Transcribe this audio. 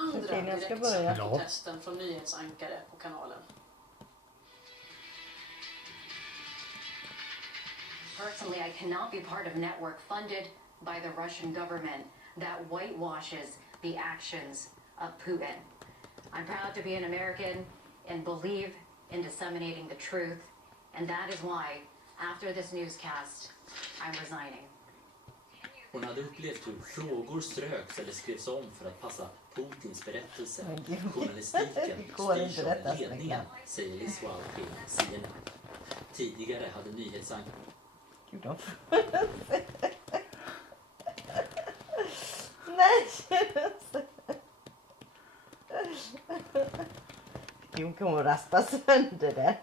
andra Okej, jag ska direktsända börja. protesten från nyhetsankare på kanalen. Personally, I cannot be part of a network funded by the Russian government that whitewashes the actions of Putin. I'm proud to be an American and believe in disseminating the truth, and that is why, after this newscast, I'm resigning. Hon hade upplevt hur frågor ströks eller skrevs om för att passa Putins berättelse. Men gud, Journalistiken det går inte styrs av detta ledningen, säger Iswal till CNN. Tidigare hade nyhetsankare Gud, de... Nej! Hon kommer att raspa sönder det.